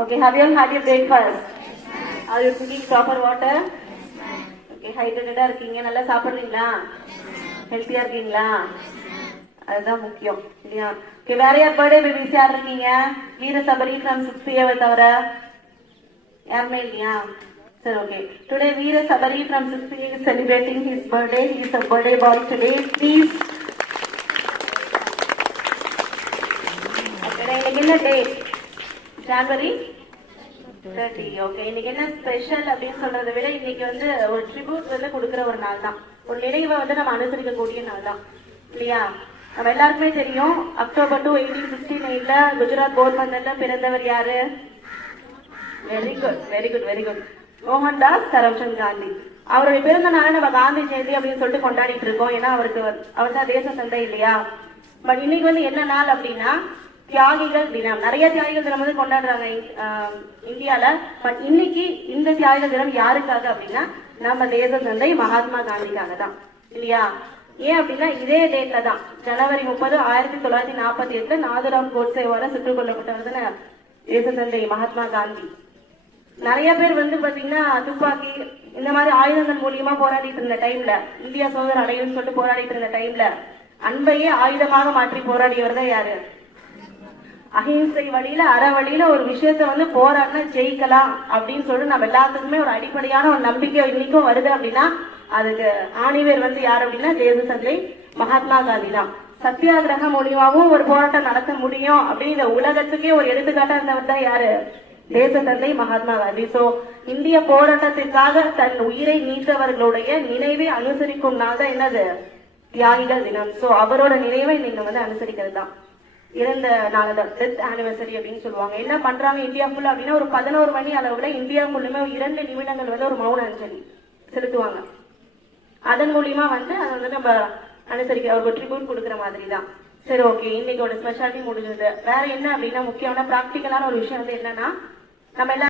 Okay, have you all had your breakfast? Are you drinking proper water? Okay, hydrated இருக்கீங்க, நல்லா சாப்பிடுறீங்களா? ஹெல்த்தியா இருக்கீங்களா? அதுதான் முக்கியம் இல்லையா? Okay, வேற யார் பர்த்டே பேபிஸ் யார் இருக்கீங்க? வீர சபரி from 6 தவிர யாருமே இல்லையா? சரி, okay. Today Veera Sabari from 6 is celebrating his birthday. He is a birthday boy today. Please. Okay, இன்னைக்கு என்ன டேட்? January 30. ஓகே, இன்னைக்கு என்ன ஸ்பெஷல் அப்படின்னு சொல்றதை விட இன்னைக்கு வந்து ஒரு ட்ரிபியூட் வந்து கொடுக்கிற ஒரு நாள் தான். ஒரு நினைவை வந்து நம்ம அனுசரிக்கக்கூடிய நாள் தான் இல்லையா? நம்ம எல்லாருக்குமே தெரியும், October 2, 1869 குஜராத் போர்பந்தர்ல பிறந்தவர் யாரு? Very good, very good, very good. Mohandas Karamchand Gandhi. அவருடைய பிறந்த நாளை நம்ம காந்தி ஜெயந்தி அப்படின்னு சொல்லிட்டு கொண்டாடிட்டு இருக்கோம். ஏன்னா அவர் தான் தேச தந்தை இல்லையா? பட் இன்னைக்கு வந்து என்ன நாள் அப்படின்னா தியாகிகள் தினம். நிறைய தியாகிகள் தினம் வந்து கொண்டாடுறாங்க இந்தியால. பட் இன்னைக்கு இந்த தியாகிகள் தினம் யாருக்காக அப்படின்னா நம்ம தேச தந்தை மகாத்மா காந்திக்காக தான் இல்லையா? ஏன் அப்படின்னா இதே டேட்ல தான் January 30, 1948 நாதுராம் கோட்சேவால சுட்டுக் கொல்லப்பட்டவர் தேச தந்தை மகாத்மா காந்தி. நிறைய பேர் வந்து பாத்தீங்கன்னா துப்பாக்கி இந்த மாதிரி ஆயுதங்கள் மூலியமா போராடிட்டு இருந்த டைம்ல, இந்தியா சுதந்திரம் அடையும் சொல்லிட்டு போராடிட்டு இருந்த டைம்ல அன்பையே ஆயுதமாக மாற்றி போராடியவர் தான் யாரு? அஹிம்சை வழியில அற வழியில ஒரு விஷயத்த வந்து போராடினா ஜெயிக்கலாம் அப்படின்னு சொல்லிட்டு நம்ம எல்லாத்துக்குமே ஒரு அடிப்படையான ஒரு நம்பிக்கை இன்னைக்கும் வருது அப்படின்னா அதுக்கு ஆணிவேர் வந்து யார் அப்படின்னா தேச தந்தை மகாத்மா காந்தி தான். சத்தியாகிரகம் மூலியமாவும் ஒரு போராட்டம் நடத்த முடியும் அப்படின்னு உலகத்துக்கே ஒரு எடுத்துக்காட்டா இருந்தவர் தான் யாரு? தேச தந்தை மகாத்மா காந்தி. சோ இந்திய போராட்டத்திற்காக தன் உயிரை நீத்தவர்களுடைய நினைவை அனுசரிக்கும் நாள் தான் என்னது? தியாகிகள் தினம். சோ அவரோட நினைவை நீங்க வந்து அனுசரிக்கிறது தான் இறந்த நாள் தான் டெத் ஆனிவர்சரி அப்படின்னு சொல்லுவாங்க. என்ன பண்றாங்க இந்தியா ஃபுல்லா அப்படின்னா ஒரு 11 மணி அளவுல இந்தியா மூலியமா 2 நிமிடங்கள் வந்து ஒரு மௌன அஞ்சலி செலுத்துவாங்க. அதன் மூலியமா வந்து அதை வந்து நம்ம அனுசரிக்க அவருக்கு ட்ரிபியூட் கொடுக்குற மாதிரி தான். சரி, ஓகே. இன்னைக்கு ஒரு ஸ்பெஷாலிட்டி முடிஞ்சது. வேற என்ன அப்படின்னா முக்கியமான பிராக்டிக்கலான ஒரு விஷயம் வந்து என்னன்னா நம்ம எல்லாம்